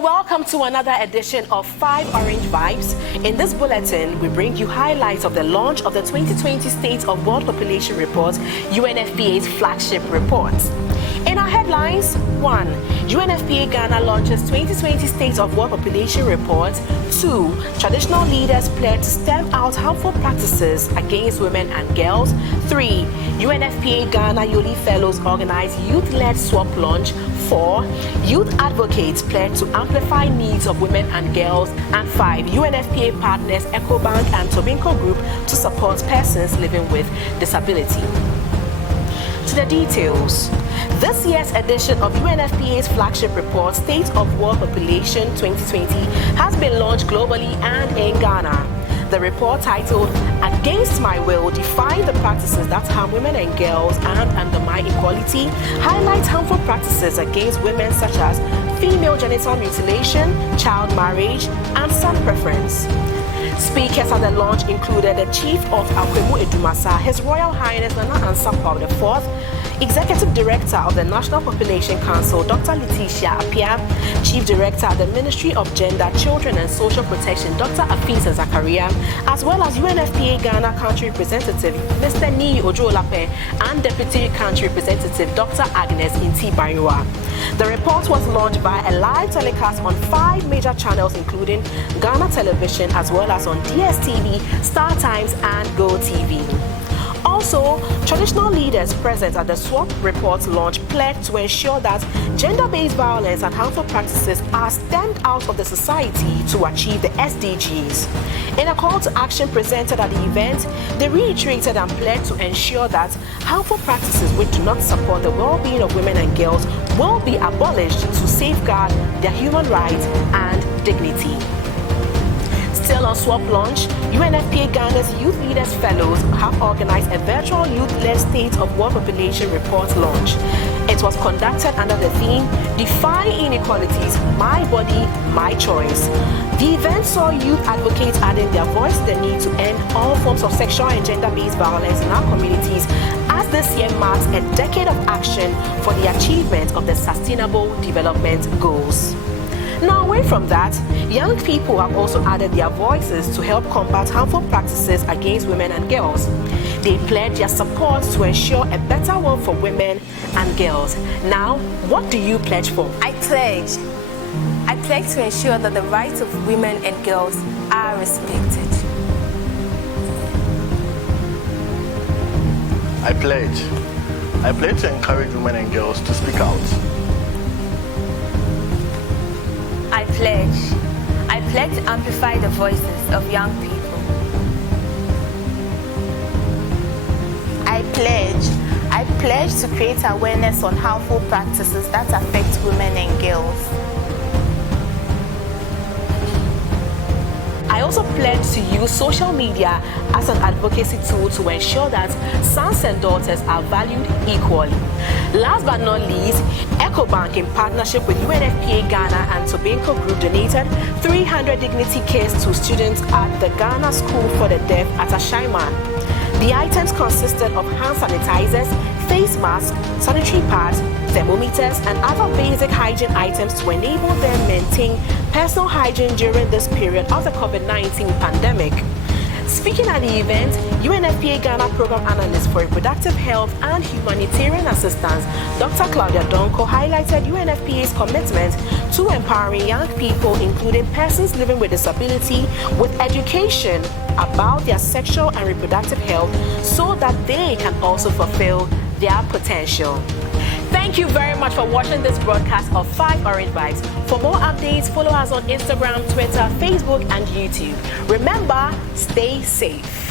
welcome to another edition of 5 Orange Vibes. In this bulletin, we bring you highlights of the launch of the 2020 State of World Population Report, UNFPA's flagship report. In our headlines, 1. UNFPA Ghana launches 2020 State of World Population Report. 2. Traditional leaders pledge to stem out harmful practices against women and girls. 3. UNFPA Ghana Yoli Fellows organize youth-led swap launch. 4. Youth advocates pledge to amplify needs of women and girls. And 5. UNFPA partners EcoBank and Tobinco Group to support persons living with disability. To the details. This year's edition of UNFPA's flagship report, State of World Population 2020, has been launched globally and in Ghana. The report, titled Against My Will, Defying the Practices That Harm Women and Girls and Undermine Equality, highlights harmful practices against women such as female genital mutilation, child marriage, and son preference. Speakers at the launch included the Chief of Akwemu Edumasa, His Royal Highness Nana Ansapao IV, Executive Director of the National Population Council, Dr. Letitia Apia, Chief Director of the Ministry of Gender, Children and Social Protection, Dr. Afisa Zakaria, as well as UNFPA Ghana Country Representative, Mr. Nii Ojo-Olape, and Deputy Country Representative, Dr. Agnes Inti-Bariwa. The report was launched by a live telecast on 5 major channels, including Ghana Television, as well as on DSTV, Star Times, and GoTV. Also, traditional leaders present at the SWAP report launch pledged to ensure that gender-based violence and harmful practices are stemmed out of the society to achieve the SDGs. In a call to action presented at the event, they reiterated and pledged to ensure that harmful practices which do not support the well-being of women and girls will be abolished to safeguard their human rights and dignity. Still on SWAP launch, UNFPA Ghana's Youth Leaders Fellows have organized a virtual youth-led State of World Population Report launch. It was conducted under the theme, Defying Inequalities, My Body, My Choice. The event saw youth advocates adding their voice to the need to end all forms of sexual and gender-based violence in our communities, as this year marks a decade of action for the achievement of the Sustainable Development Goals. Now, away from that, young people have also added their voices to help combat harmful practices against women and girls. They pledge their support to ensure a better world for women and girls. Now, what do you pledge for? I pledge to ensure that the rights of women and girls are respected. I pledge to encourage women and girls to speak out. I pledge to amplify the voices of young people. I pledge to create awareness on harmful practices that affect women and girls. I also pledge to use social media as an advocacy tool to ensure that sons and daughters are valued equally. Last but not least, EcoBank, in partnership with UNFPA Ghana and Tobinco Group, donated 300 dignity kits to students at the Ghana School for the Deaf at Ashaiman. The items consisted of hand sanitizers, face masks, sanitary pads, thermometers, and other basic hygiene items to enable them maintain personal hygiene during this period of the COVID-19 pandemic. Speaking at the event, UNFPA Ghana Program Analyst for Reproductive Health and Humanitarian Assistance, Dr. Claudia Donko, highlighted UNFPA's commitment to empowering young people, including persons living with disability, with education about their sexual and reproductive health so that they can also fulfill their potential. Thank you very much for watching this broadcast of 5 Orange Vibes. For more updates, follow us on Instagram, Twitter, Facebook, and YouTube. Remember, stay safe.